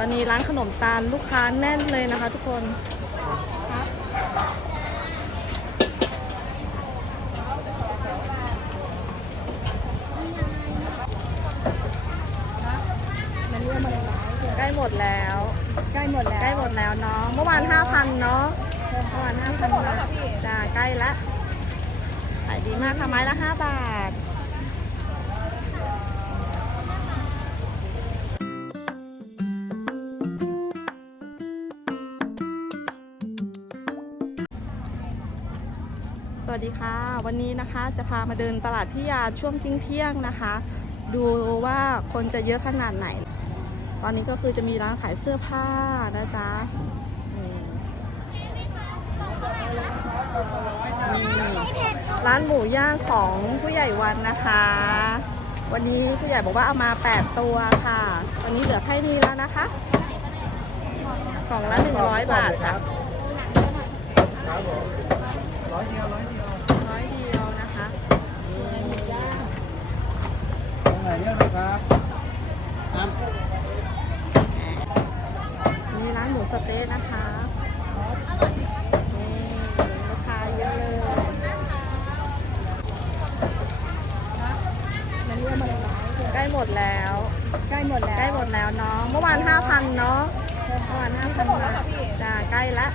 ตอนนี้ร้านขนมตาลลูกค้าแน่นเลยนะคะทุกคนมันเรื่องอะไรร้ายใกล้หมดแล้ว ใกล้หมดแล้ว ใกล้หมดแล้วเนาะ เมื่อวาน5,000เนาะ เมื่อวาน5,000นะจ้าใกล้ละขายดีมากค่ะไม้ละ5บาท วันนี้นะคะ จะพามาเดินตลาดพิยาช่วงทิ้งเที่ยงนะคะ ดูว่าคนจะเยอะขนาดไหน ตอนนี้ก็คือจะมีร้านขายเสื้อผ้านะจ๊ะร้านหมูย่างของผู้ใหญ่วันนะคะ วันนี้ผู้ใหญ่บอกว่าเอามา 8 ตัวค่ะตอนนี้เหลือแค่นี้แล้วนะคะกล่องละ100 บาทค่ะครับผมร้อยเดียวร้อยเดียว ร้อยเดียวนะคะนี่หมูย่าง ตรงไหน เลือกเลยครับครับมีร้านหมูสะเต๊ะนะคะนี่ลูกค้าเยอะเลยมันเรื่องอะไรร้ายใกล้หมดแล้ว ใกล้หมดแล้ว ใกล้หมดแล้วเนาะเมื่อวาน5,000เนาะเมื่อวาน5,000มาจ้าใกล้ละ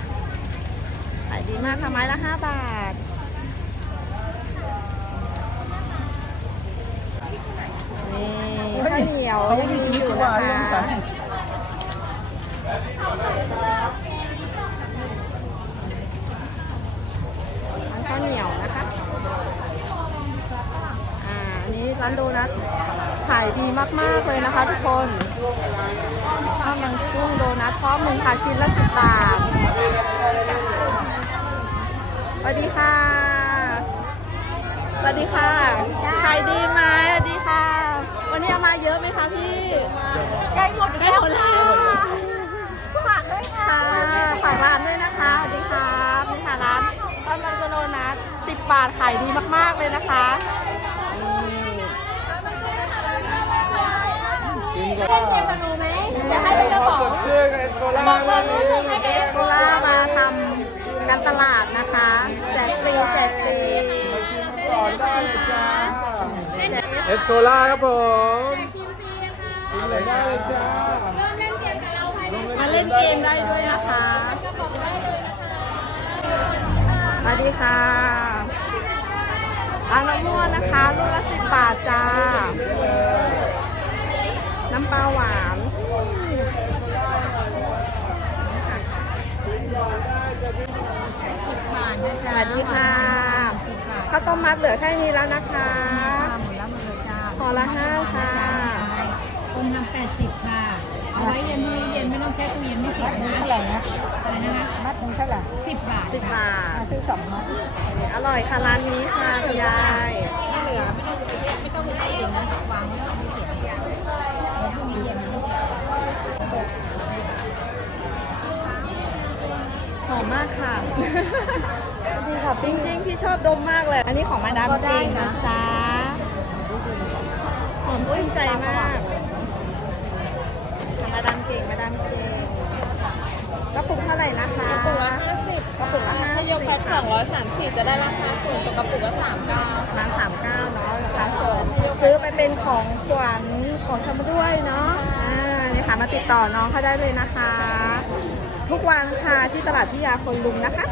ขายดีมากค่ะไม้ละ5บาท นี่ข้าว เหนียวเขาไม่มีชีวิตชีวาเลยไม่ใช่ร้ข้าวเหนียวนะคะ อ่า อันนี้ร้านโดนัทขายดีมาก ๆ เลยนะคะทุกคนข้าวมันกุ้งโดนัทพร้อมหนึ่งค่ะชิ้นละสิบบาทสวัสดีค่ะ สวัสดีค่ะขายดีไหม นนี้เอามาเยอะไหมคะพี่ใกล้หมดใกล้หมดแล้วฝากด้วยค่ะค่ะฝากร้านด้วยนะคะสวัสดีครับนี่ค่ะร้านข้าวมันโดนัทสิบบาทขายดีมากๆเลยนะคะนี่ชิมก็จะให้เป็นกระป๋องสดชื่นกับโคลาบอกความรู้สึกให้เอสโคล่ามาทำการตลาดนะคะ แจกฟรีแจกฟรีก่อนได้เลยจ้าแจกเอ สโคลาครับผมชิมฟรีนะคะชิมเลยได้เลยจ้าเริ่มเล่นเกมกับเราภายในมาเล่นเกมได้ด้วยนะคะกระป๋องได้เลยนะคะสวัสดีค่ะร้านมะม่วงนะคะลูกละสิบบาทจ้า น้ำปลาหวานสวัสดีค่ะข้าวต้มมัดเหลือแค่นี้แล้วนะคะ อละห้าค่ะคนทำแปดสิบค่ะ เอาไว้เย็นพรุ่งนี้เย็นไม่ต้องแช่ตู้เย็นไม่เสียนะเท่าไหร่นะอะไรนะคะมัดหนึงเท่าไหร่สิบบาทสิบบาทซื้อสองมัดอร่อยค่ะร้านนี้ค่ะคุณยายถ้าเหลือไม่ต้องไปแช่ไม่ต้องไปแช่เย็นนะวางไว้แล้วไม่เสียเดี๋ยวพรุ่งนี้เย็นไม่เสียหอมมากค่ะจริงๆพี่ชอบดมมากเลย อันนี้ของมาดามจริงนะจ๊ะหอ มชื่นใจมากค่ะมาดามเก่งมาดามเก่งกระปุกเท่าไหร่นะคะกระปุกละ50กระปุกละถ้ายกแพ็ค230จะได้ราคาสูงกว่ากระปุกละ39ร้านสามเก้าเนาะราคาส่งซื้อไปเป็นของขวัญของชำร่วยเนาะอ่านี่ค่ะมาติดต่อน้องเขาได้เลยนะคะ ทุกวันค่ะที่ตลาดพิยาคนลุมนะคะ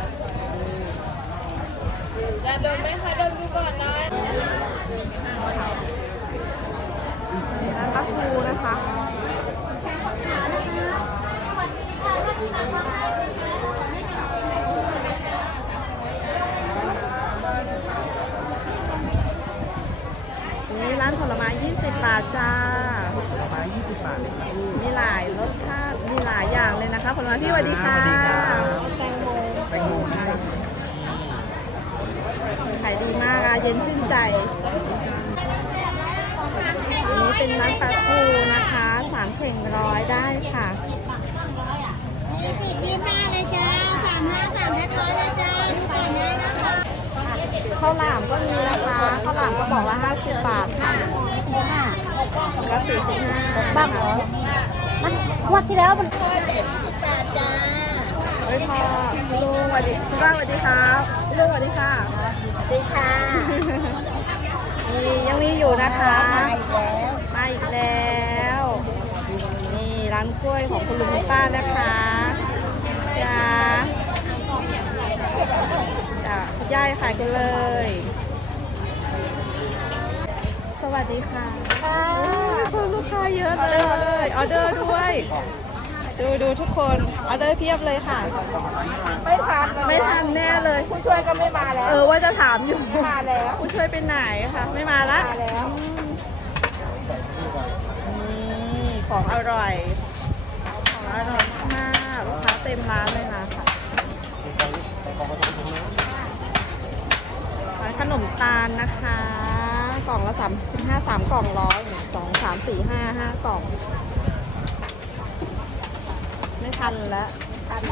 อย่าดมไหมคะดมดูก่อนได้ร้านป้า ครูนะคะนี่ร้านผลไม้20 บาทจ้า ผลไม้20 บาทเลยครับมีหลายรสชาติ มีหลายอย่างเลยนะคะผลไม้พี่สวัสดีค่ะ สวัสดีครับ แตงโมแตงโมนะครับขายดีมากอะเย็นชื่นใจ อันนี้เป็นร้านปลาทูนะคะสามเข่งร้อยได้ค่ะยี่สิบยี่ห้าเลยจ้าสามห้าสามแพ็คร้อยเลยจ้าดูก่อนได้นะคะข้าวหลามก็มีนะคะข้าวหลามก็บอกว่า50บาทค่ะสี่ห้าก็45บ้างเหรอคมันงวดที่แล้วมันเฮ้ยพ่อคุณลุงสวัสดีคุณป้าสวัสดีครับคุณลุงสวัสดีค่ะสวัสดีค่ะ นี่ยังมีอยู่นะคะมาอีกแล้วมาอีกแล้ว นี่ร้านกล้วยของคุณลุงคุณป้านะคะจ้าจ้าคุณยายขายกันเลย สวัสดีค่ะค่ะเพิ่มลูกค้าเยอะเลย ออเดอร์ด้วย ดูดูทุกคนออเดอร์เพียบเลยค่ะ ไม่ทันไม่ทันแน่เลย ผู้ช่วยก็ไม่มาแล้ว เออว่าจะถามอยู่ไม่มาแล้วผู้ช่วยไปไหนคะไม่มาละมาแล้วนี่ของอร่อยของอร่อยมากลูกค้าเต็มร้านเลยนะค่ะร้านขนมตาลนะคะกล่องละสามสิบห้าสามกล่องร้อยหนึ่งสองสามสี่ห้าห้ากล่อง ไม่ทันแล้วทัน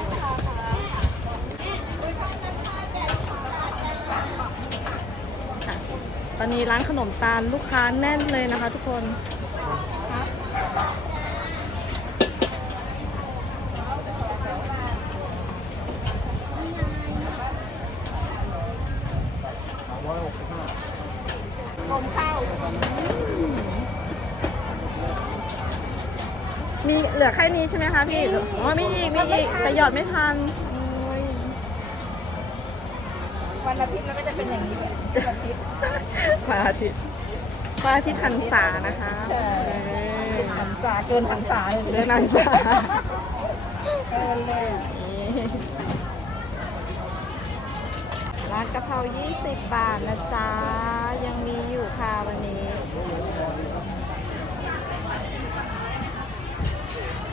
ค่ะตอนนี้ร้านขนมตาลลูกค้าแน่นเลยนะคะทุกคน ผมเข้า มีเหลือแค่นี้ ใช่ไหมคะพี่อ๋อมีอีกมีอีกแต่หยอดไม่ทันโอ้ยวันอาทิตย์แล้วก็จะเป็นอย่างนี้แหละวันอาทิตย์พระอาทิตย์พระอาทิตย์หันษานะคะใช่เออหันษาเกินหันษาเลยเดินหันษาเกินเลยร้านกะเพรา 20 บาทนะจ๊ะ ยังมีอยู่ค่ะวันนี้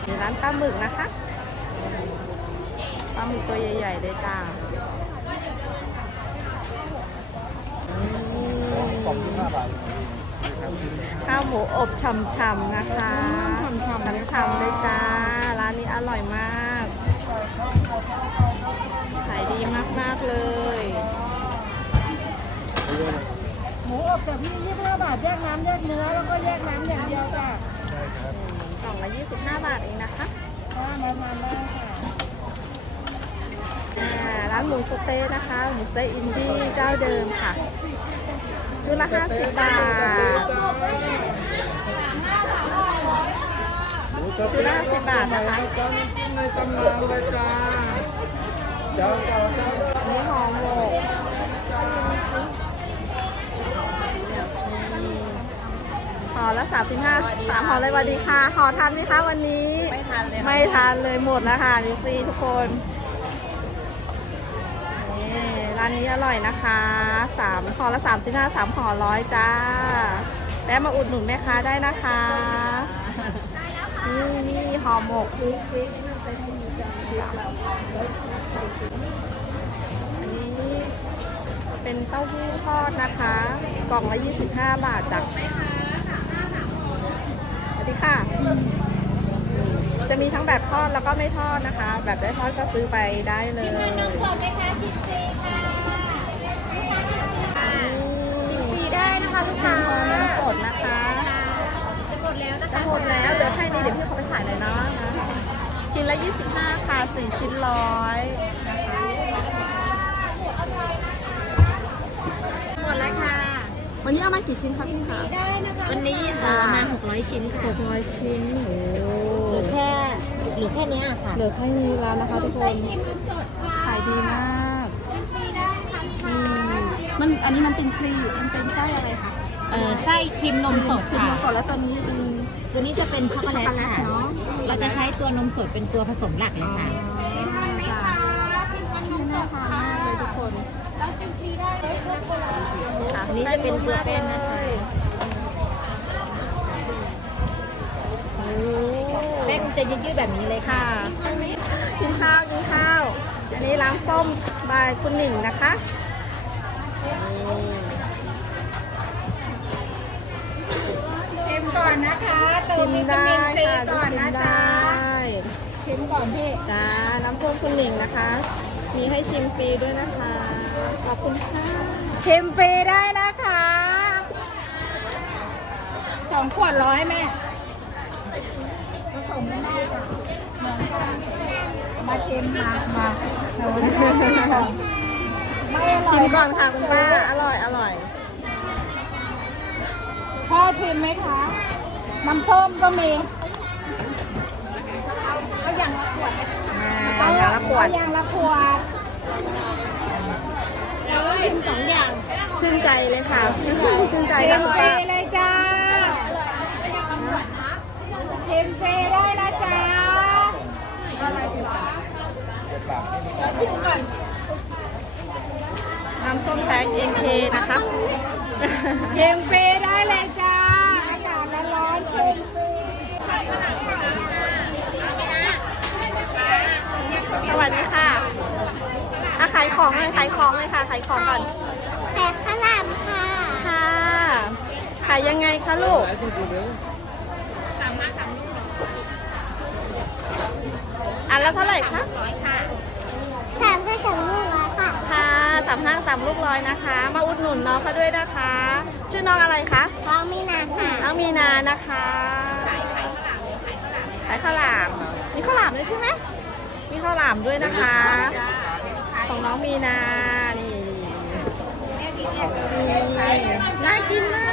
มีร้านปลาหมึกนะคะปลาหมึกตัวใหญ่ๆเลยจ้าอืมกล่องที่ห้าบาทข้าวหมูอบฉ่ำๆนะคะฉ่ำๆเลยจ้า ร้านนี้อร่อยมากขายดีมากๆเลยหมูอบจากพี่25บาทแยกน้ำแยกเนื้อแล้วก็แยกน้ำอย่างเดียวจ้ะ กล่องละ 25 บา ทเองนะคะมาทานได้ค่ะร้านหมูสเต๊ะนะคะหมูสเต๊ะอินดี้เจ้าเดิมค่ะชุดละ50บาทชุดละ50บาทนะคะในตำนานเลยจ้าเจ้าเจ้าเจ้าอันนี้ห่อหมก ห่อละ35สามห่อเลยสวัสดีค่ะห่อทันไหมคะวันนี้ ไม่ทันเลยไม่ทานเลยหมดแล้วค่ะดิซี่ทุกคนนี่ร้านนี้อร่อยนะคะสามห่อละสามสิบห้าสามห่อร้อยจ้าแวะมาอุดหนุนแม่ค้าได้นะคะนี่นี่ห่อหมกอันนี้เป็นเต้าหู้ทอดนะคะ กล่องละ 25 บาทจ้ะสวัสดี ค่ะ จะมีทั้งแบบทอดแล้วก็ไม่ทอดนะคะ แบบได้ทอดก็ซื้อไปได้เลยสดไหมคะชิมฟรีค่ะฟรีได้นะคะลูกค้าน้ำสดนะคะจะหมดแล้วนะจะคะหมดแล้วเดี๋ยวแค่นี้เดี๋ยวพี่เขาไปถ่ายเลยเนาะชิ้นละ25ค่ะ4ชิ้นร้อย หมดแล้วค่ะ วันนี้เอามากี่ชิ้นคะพี่คะวันนี้เอามา 600 ชิ้นค่ะ600ชิ้นโอ้เหลือแค่เหลือแค่เนี้ยค่ะ เหลือแค่นี้แล้วนะคะทุกคนขายดีมากอืมมันอันนี้มันเป็นครีมมันเป็นไส้อะไรคะเอ่อไส้ครีมนมสดครีมค่ะ นมสดแล้วตัวนี้เป็น ตัวนี้จะเป็นช็อกโกแลตค่ะเนาะเราจะใช้ตัวนมสดเป็นตัวผสมหลักเลยค่ะชิ้นไหมคะชิ้นนมสดค่ะเลยทุกคน ค่ะอันนี้จะเป็นตัวแป้งนะคะโอ้แป้งจะยืดๆแบบนี้เลยค่ะค่ะ กินข้าวกินข้าว อันนี้ร้านส้มบายคุณหนิงนะคะนี่ชิมก่อนนะคะเติชิมมวิตาได้มินซีค่ะก่อนชิมนะไดจ๊ะ้ชิมก่อนพี่จ้าน้ำส้มคุณหนิงนะคะ มีให้ชิมฟรีด้วยนะคะ ขอบคุณค่ะชิมฟรีได้นะคะสองขวดร้อยแม่สมกันได้ค่ะเหมือนกันมาชิมมามาเอาไม่อร่ชิอมยก่อนค่ะคุณป้า อร่อย อร่อย พ่อชิมไหมคะน้ำส้มก็มีเอาอย่างละขวดมาอย่างละขวด เอาอย่างละขวด แล้วก็ชิมสองอย่างชื่นใจเลยค่ะ ชื่นใจชิค่ะมคุณฟรีป้าเลยจ้าชิมฟรีได้นะจ๊ะน้ำส้มแพงเอ็นเคนะคะชิมฟรีได้เลยจ้า อากาศร้อนๆชิมฟรีสวัสดีค่ะอะขายของเลยขายของเลยค่ะขายของก่อนแขกขลามค่ะ ค่ะ ขายยังไงคะลูกอันละเท่าไหร่คะสามแค่สองลูกแล้วค่ะ ค่ะสามห้าสามลูกร้อยนะคะ มาอุดหนุนน้องเขาด้วยนะคะ ชื่อน้องอะไรคะท้องมีนาค่ะ น้องมีนานะคะขายข้าวหลาม มีข้าวหลามด้วยใช่ไหมมีข้าวหลามด้วยนะคะ ของน้องมีนานี่นี่นี่น่ากินมาก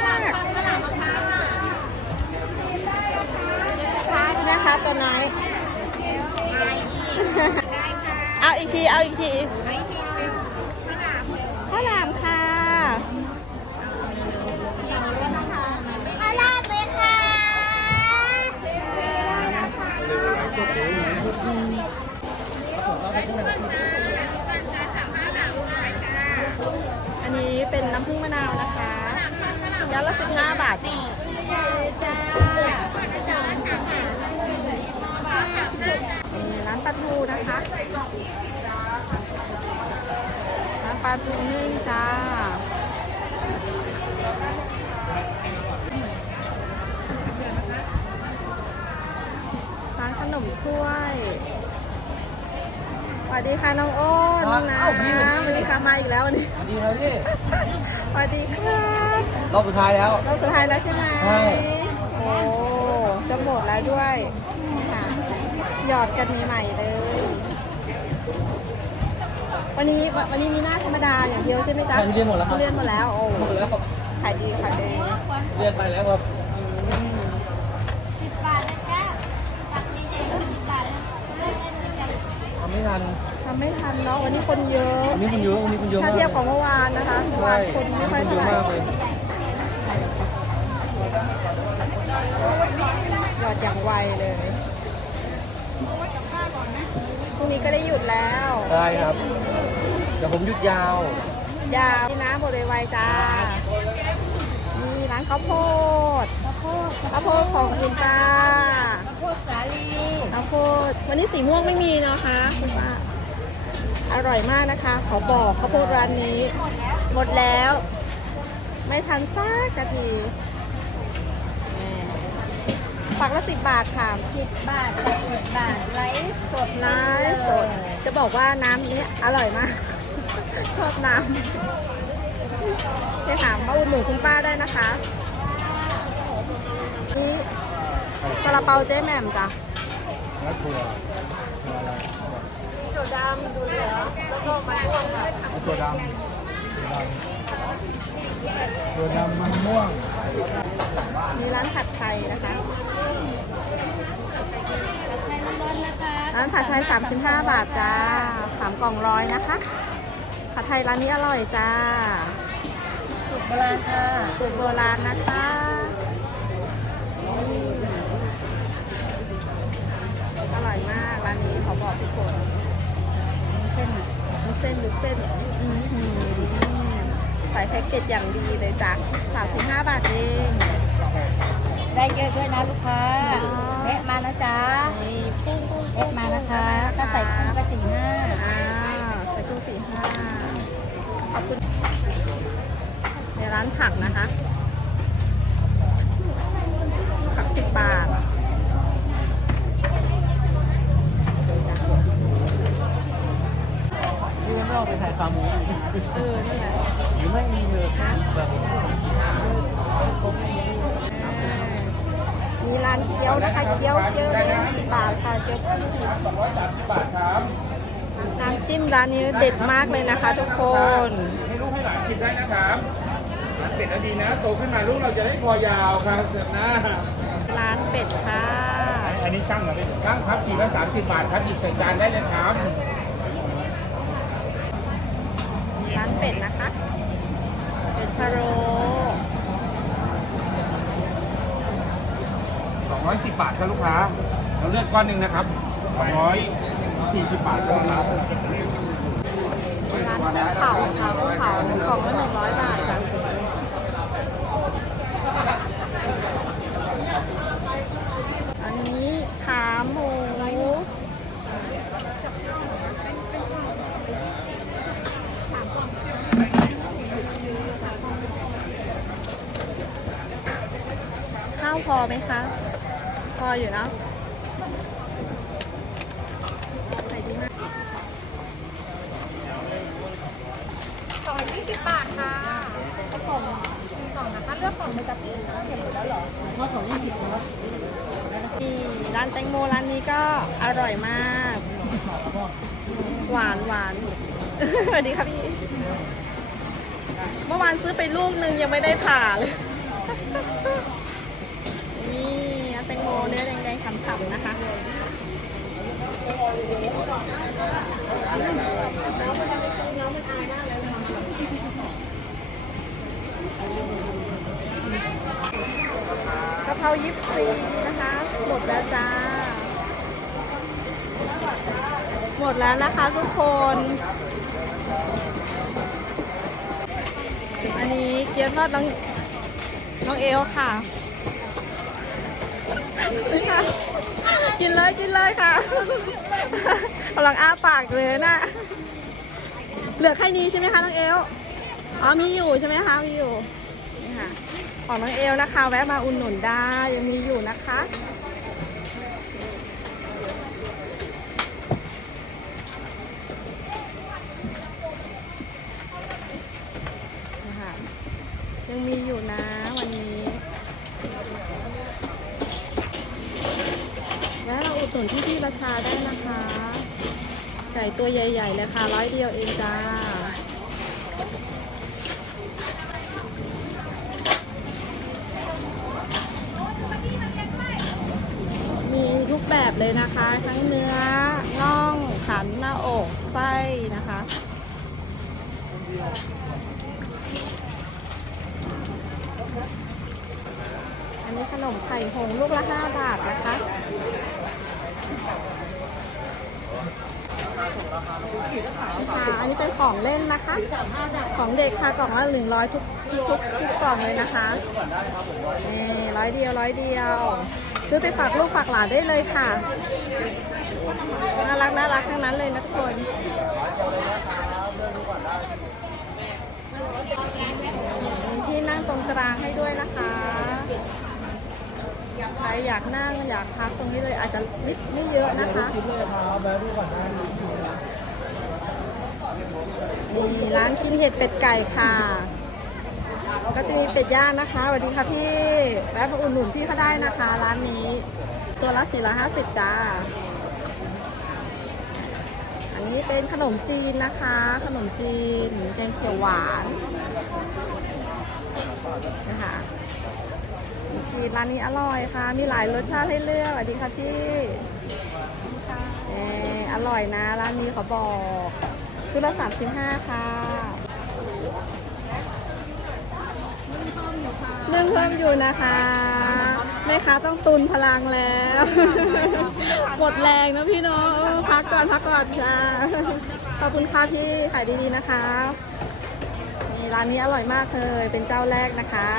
นะคะตัวน้อยเอาอีกที เอาอีกทีข้าวหลามค่ะ ขลามไหมคะ อันนี้เป็นน้ำผึ้งมะนาวนะคะยัดละ15 บาทจ้าร้านปลาทูนะคะ ร้านปลาทูนึ่งจ้า ร้านขนมถ้วย สวัสดีค่ะน้องโอ้นน้องน้ำสวัสดีค่ะมาอีกแล้ววันนี้ สวัส ดีครับพี่สวัสดีครับรอบสุดท้ายแล้ว รอบสุดท้ายแล้วใช่ไหมใช่ โอ้จะหมดแล้วด้วยค่ะหยอดกันใหม่ๆเลย วันนี้วันนี้มีหน้าธรรมดาอย่างเดียวใช่ไหมจ๊ะใช่ทุเรียนหมดแล้วครับทุเรียนหมดแล้วโอ้หมดแล้วครับขายดีขายดีเรียนไปแล้วครับสิบบาทนะจ๊ะตักนี้ได้สิบบาทนะทำไม่ทันทำ ไม่ทันเนาะวันนี้คนเยอะวันนี้คุณเยอะวันนี้คุณเยอะถ้ามากเทียบของเมื่อวานนะคะเมื่อวาใช่นคนไม่ค่อยคุณเยเท่าอะไหร่มากเลยหยอดอย่างไวเลยพรุ่งนี้ก็ได้หยุดแล้วได้ครับเดี๋ยวผมหยุดยาว ยาวนี่นะหมดเลยไวจ้านี่ร้านข้าวโพดข้าวโพดข้าวโพดของคุณตาโคตรสาลีข้าวโพดวันนี้สีม่วงไม่มีนะคะคุณป้า อร่อยมากนะคะ ขอบอกข้าวโพดร้านนี้ หมดแล้ว ไม่ทันซักกะทีแหม่ฝักละสิบบาทค่ะสิบบาทกับสิบบาทไลฟ์สดน้ำสด จะบอกว่าน้ำนี้อร่อยมาก ชอบน้ำไปถามมาอุดหนุนคุณป้าได้นะคะ นี่ซาลาเปาเจ๊แหม่มจ้ะแล้วถั่ว ถั่วดำถั่วเหลืองแล้วก็มะม่วงค่ะถั่วดำถั่วดำมันม่วง มีร้านผัดไทยนะคะ ร้านผัดไทย 35 บาทจ้าสามกล่องร้อยนะคะ ผัดไทยร้านนี้อร่อยจ้าสุดโบราณค่ะสูตรโบราณนะคะ พ็กเกจอย่างดีเลยจ้ะ35 บาทเองได้เยอะด้วยนะลูกค้าแวะมานะจ๊ะนี่กุ้งกุ้งแวะมานะคะถ้าใส่กุ้งก็สี่ห้าอ่าใส่กุ้งสี่ห้าขอบคุณในร้านผักนะคะผักสิบบาทนี่ไม่เอาไปถ่ายขาหมูเออนี่แหละ มีร้านานเกี๊ยวนะคะเกี๊ยวเกี๊ยวเลยสิบบาทค่ะเกี๊ยวสองร้อยสามสิบบาทครับน้ำจิ้มร้านนี้เด็ดมากเลยนะคะ ทุกคนให้ลูกให้หลานชิมได้นะครับร้านเป็ดแล้วดีนะโตขึ้นมาลูกเราจะได้คอยาวครับเสร็จหน้าร้านเป็ดค่ะ อันนี้ช่างเหรอพี่ช่างครับกี่ละสามสิบบาทครับหยิบใส่จานได้เลยครับ ร้านเป็ดนะคะเป็ด พะโล้สองร้อยสิบบาทครับลูกค้า เราเลือกก้อนหนึ่งนะครับสองร้อยสี่สิบบาทครับร้านกุ้งเผาค่ะกุ้งเผากล่องละหนึ่งร้อยบาทค่ะอันนี้ขาหมู ข้าวพอไหมคะ พออยู่เนอะใส่ดีมากกล่องละยี่สิบบาทค่ะกล่องกล่องนะคะ เลือกกล่องเลยจ้ะพี่เห็นหมดแล้วเหรอว่าของยี่สิบครับนี่ร้านแตงโมร้านนี้ก็อร่อยมาก หวานหวานสวัสดีครับพี่ เมื่อวานซื้อไปลูกหนึ่งยังไม่ได้ผ่าเลย นี่แตงโม เนื้อแดงๆฉ่ำๆนะคะกะเพรายิปซีนะคะ หมดแล้วจ้า หมดแล้วนะคะทุกคน อันนี้เกี๊ยวทอดน้องน้องเอลค่ะ นี่ค่ะ กินเลยกินเลยค่ะกำลังอ้าปากเลยนะ เหลือแค่นี้ใช่ไหมคะน้องเอล อ๋อมีอยู่ใช่ไหมคะมีอยู่ นี่ค่ะ ของน้องเอลนะคะ แวะมาอุ่นหนุนได้ยังมีอยู่นะคะนะคะยังมีอยู่นะวันนี้แวะมาอุดหนุนที่พี่ราชาได้นะคะ ไก่ตัวใหญ่ๆเลยค่ะร้อยเดียวเองจ้า มีทุกแบบเลยนะคะ ทั้งเนื้อน่องขันหน้าอกไส้นะคะอันนี้ขนมไข่หงลูกละ 5 บาทนะคะ ค่ะอันนี้เป็นของเล่นนะคะ ของเด็กค่ะกล่องละหนึ่งร้อยทุกทุกทุกกล่องเลยนะคะนี่ร้อยเดียวร้อยเดียวซื้อไปฝากลูกฝากหลานได้เลยค่ะน่ารักน่ารักทั้งนั้นเลยนะทุกคนมีที่นั่งตรงกลางให้ด้วยนะคะ ใครอยากนั่งอยากพักตรงนี้เลยอาจจะไม่ไม่เยอะนะคะนี่ร้านกินเห็ดเป็ดไก่ค่ะ ก็จะมีเป็ดย่างนะคะสวัสดีค่ะพี่แวะมาอุดหนุนพี่เขาได้นะคะ ร้านนี้ ตัวละ450จ้า อันนี้เป็นขนมจีนนะคะ ขนมจีนแกงเขียวหวานนะคะ จีนร้านนี้อร่อยค่ะ มีหลายรสชาติให้เลือกสวัสดีค่ะพี่เอออร่อยนะร้านนี้เขาบอกชุดละ35ค่ะนึ่งเพิ่มอยู่นะคะแม่ค้าต้องตุนพลังแล้ว หมดแรงนะพี่เนาะเออพักก่อนพักก่อนจ้าขอบคุณค่ะพี่ขายดีๆนะคะนี่ร้านนี้อร่อยมากเลยเป็นเจ้าแรกนะคะ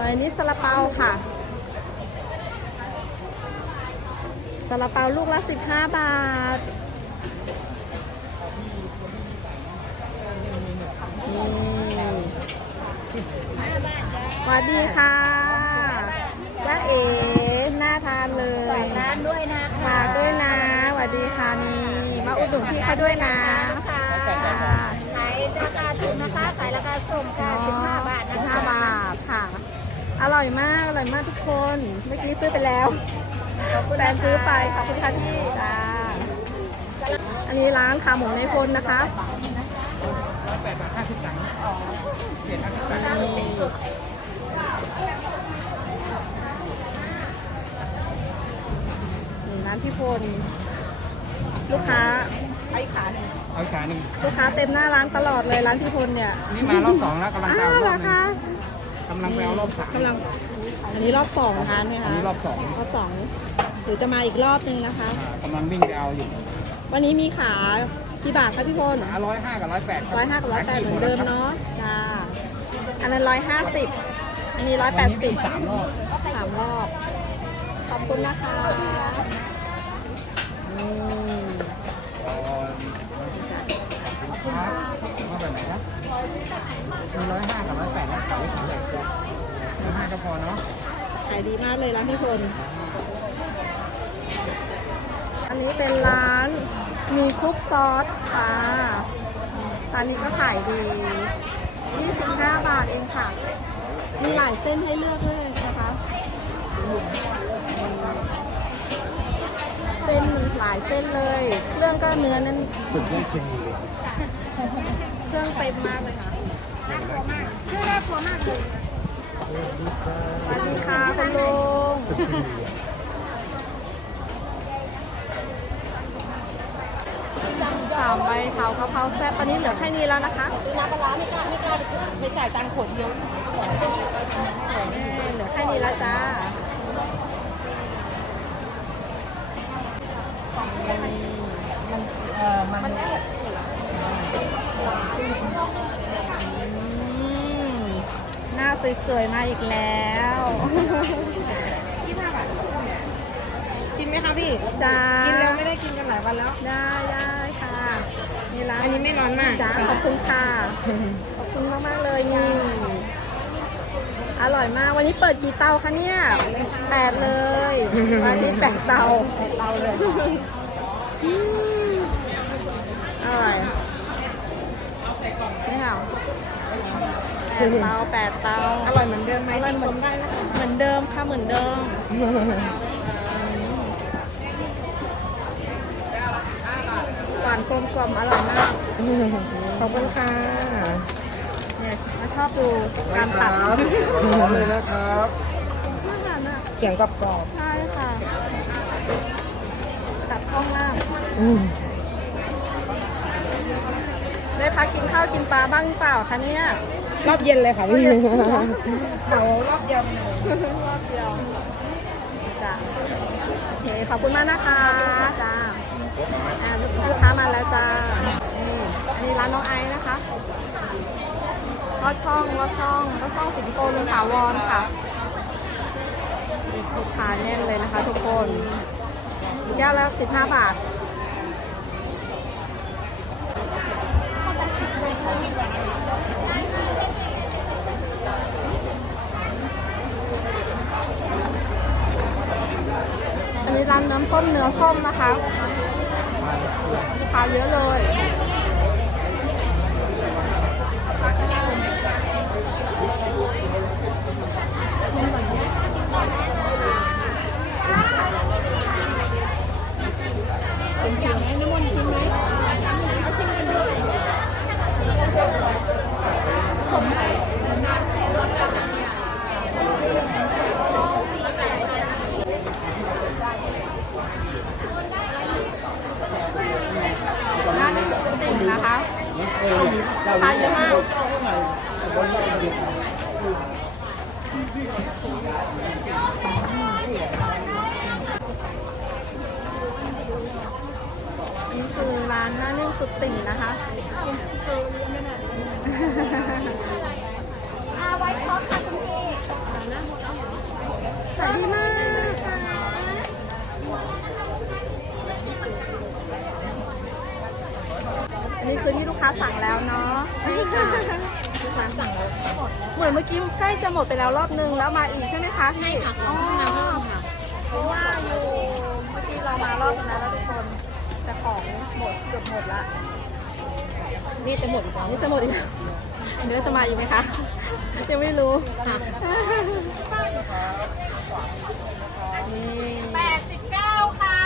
อนนี้ซาลาเปาค่ะซาลาเปาลูกละ 15 บาทนี่สวัสดีค่ะจ้าเอ๋น่าทานเลยร้านด้วยนะฝากด้วยนะสวัสดีค่ะนี่มาอุดหนุนพี่เขาด้วยนะคะขายราคาถูกนะคะ ขายราคาส่งค่ะ15 อร่อยมาก อร่อยมากทุกคน เมื่อกี้ซื้อไปแล้วแฟนซื้อไปขอบคุณค่ะพี่จ้าอันนี้ร้านขาหมูในพลนะคะร้อยแปดบาทห้าสิบตังค์เศษห้าสิบตังค์นี่ร้านพี่พลลูกค้าไอ้ขาหนึ่งเอาขาหนึ่งลูกค้าเต็มหน้าร้านตลอดเลยร้านพี่พลเนี่ยนี่มารอบสองแล้วกำลังอ้าจะเอาวรเหรออบหนึงคะกำลังไปเอารอบสามกำลัง อันนี้รอบสองนะคะไหมอัคะนนี้รอบสองรอบสองหรือจะมาอีกรอบนึงนะคะ อ่ากำลังวิ่งไปเอาอยู่วันนี้มีขากี่บาทคะพี่พลขาร้อยห้ากับร้อยแปดร้อยห้ากับร้อยแปดเหมือนเดิมเนาะจ้าอันนั้นร้อยห้าสิบอันนี้ร้อยแปวันดนี้สิวิ่บงสามรอบสามรอบขอบคุณนะคะอืมครับมาแบบไหนครับ มีร้อยห้ากับร้อยแปดนะขายสามแบบร้อยห้าก็พอเนาะขายดีมากเลยร้านพี่พลอันนี้เป็นร้านมีคลุกซอสค่ะร้านนี้ก็ขายดี25บาทเองค่ะ มีหลายเส้นให้เลือกด้วยนะคะ เส้นหลายเส้นเลย เครื่องก็เนื้อนั้นฝึกเรื่องเคมีเลย เครื่องเต็มมากเลยค่ะน่ากลัวมากชื่อน่ากลัวมากเลยสวัสดีค่ะคุณลุงสามใบเผากะเพราแซ่บตอนนี้เหลือแค่นี้แล้วนะคะซื้อน้ำปลาร้าไม่กล้าไม่กล้าไปไปจ่ายตังค์ขวดเดียวเหลือแค่นี้แล้วจ้าเออมันอืม หน้าสวยๆมาอีกแล้วชิมไหมคะพี่จ้ากินแล้วไม่ได้กินกันหลายวันแล้ว ได้ได้ค่ะนี่ร้านอันนี้ไม่ร้อนมากจ้าขอบคุณค่ะ ขอบคุณมากๆเลยนี่อร่อยมาก วันนี้เปิดกี่เตาคะเนี่ยแปดเลย วันนี้แปดเตาแปดเตาเลยอืมอร่อยนี่ ค่ะแปดเตาแปดเตาอร่อยเหมือนเดิมไหมอร่อยที่เหชมือนมได้นะคะเหมือนเดิมค่ะเหมือนเดิมหวานกลมกล่อมอร่อยมาก ขอบคุณค่ะ เนี่ยมาชอบดูการตัดร้อนเลยนะครับอาหารอะเสียงกรอบกรอบใช่ค่ะ ตัดข้องล่าง ได้พักกินข้าวกินปลาบ้างหรือเปล่าคะเนี่ยรอบเย็นเลยค่ะพี่รอบเย็นเหมารอบเย็นเลยรอบเดียวจ้ะโอเคขอบคุณมากนะคะจ้าอ่าลูกค้ามาแล้วจ้านี่อันนี้ร้านน้องไอซ์นะคะลอดช่องลอดช่องลอดช่องสิงคโปร์เมืองถาวรค่ะลูกค้าแน่นเลยนะคะ ทุกคนแก้วละ15บาทอันนี้ร้านน้ำ ส้มเนื้อส้มนะคะลูกค้าเยอะเลย ร้านติ่งนะคะลูกค้าเยอะมาก อันนี้คือร้านหน้านึ่งสุดติ่งนะคะอาไว้ช็อตค่ะคุณพี่ขายดีมากค่ะอันนี้คือที่ลูกค้าสั่งแล้วเนาะใช่ค่ะลูกค้าสั่งแล้วเหมือนเมื่อกี้ใกล้จะหมดไปแล้วรอบนึงแล้วมาอีกใช่ไหมคะใช่พี่ค่ะอ๋อมาเพิ่มค่ะเพราะว่าอยู่เมื่อกี้เรามารอบนึงแล้ว ทุกคนแต่ของหมดเกือบหมดละนี่จะหมดอีกแล้วนี่จะหมดอีกแล้วเนื้อจะมาอีกไหมคะ ยังไม่รู้ค่ะนี่แปดสิบเก้าค่ะ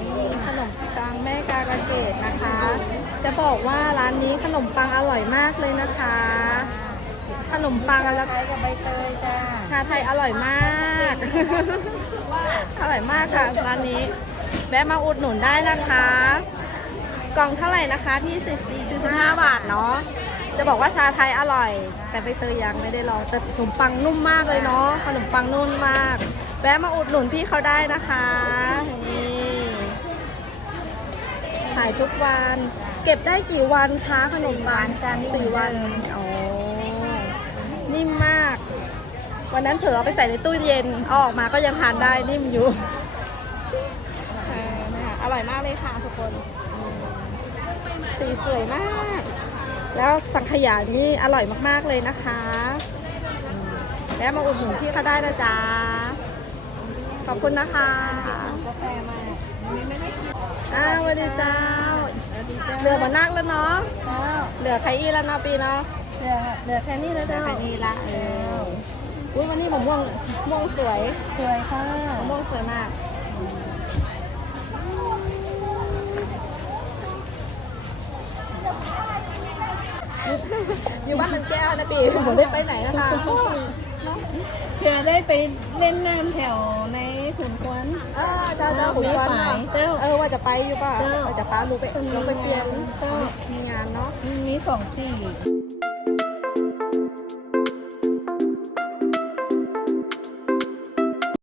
นี่ขนมปังแม่กากระเกดนะคะ จะบอกว่าร้านนี้ขนมปังอร่อยมากเลยนะคะ ขนมปังแล้วใช้กับใบเตยจ้าชาไทยอร่อยมาก อร่อยมากค่ะร้านนี้ แวะมาอุดหนุนได้นะคะ กล่องเท่าไหร่นะคะที่4 45บาทเนาะจะบอกว่าชาไทยอร่อย แต่ใบเตยยังไม่ได้ลองแต่ขนมปังนุ่มมากเลยเนาะขนมปังนุ่มมาก แวะมาอุดหนุนพี่เขาได้นะคะนี่ขายทุกวัน เก็บได้กี่วันคะขนมปังจานนี้สี่วันอ๋อนิ่มมาก วันนั้นเผลอเอาไปใส่ในตู้เย็นเอาออกมาก็ยังทานได้นิ่มอยู่เออนะคะอ ร่อยมากเลยค่ะทุกคนอืมสีสวยมาก แล้วสังขยานี่อร่อยมากๆเลยนะคะอืมแล้วมาอุดหนุนพี่เขาได้นะจ๊ะ ขอบคุณนะคะกาแฟมากอ้าวสวัสดีเจ้า เหลือมานักแล้วเนาะ เหลือใครอีแล้วเนาะปีเนาะ เหลือเหลือแค่นี้แล้วเจ้าแค่นี้ละเอออุ้ยวันนี้ผมม่วงม่วงสวย สวยค่ะมะม่วงสวยมาก อยู่บ้านมันแก้วนะปีผมได้ไปไหนนะคะเพื่อได้ไปเล่นน้ำแถวในขุนควนเออเจ้าเจ้าผมฟันไม่ไปเจ้าเออว่าจะไปอยู่ป่ะเจ้าว่าจะป้ารู้ไปลงไปเปลี่ยนเจ้ามีงานเนาะมีสองที่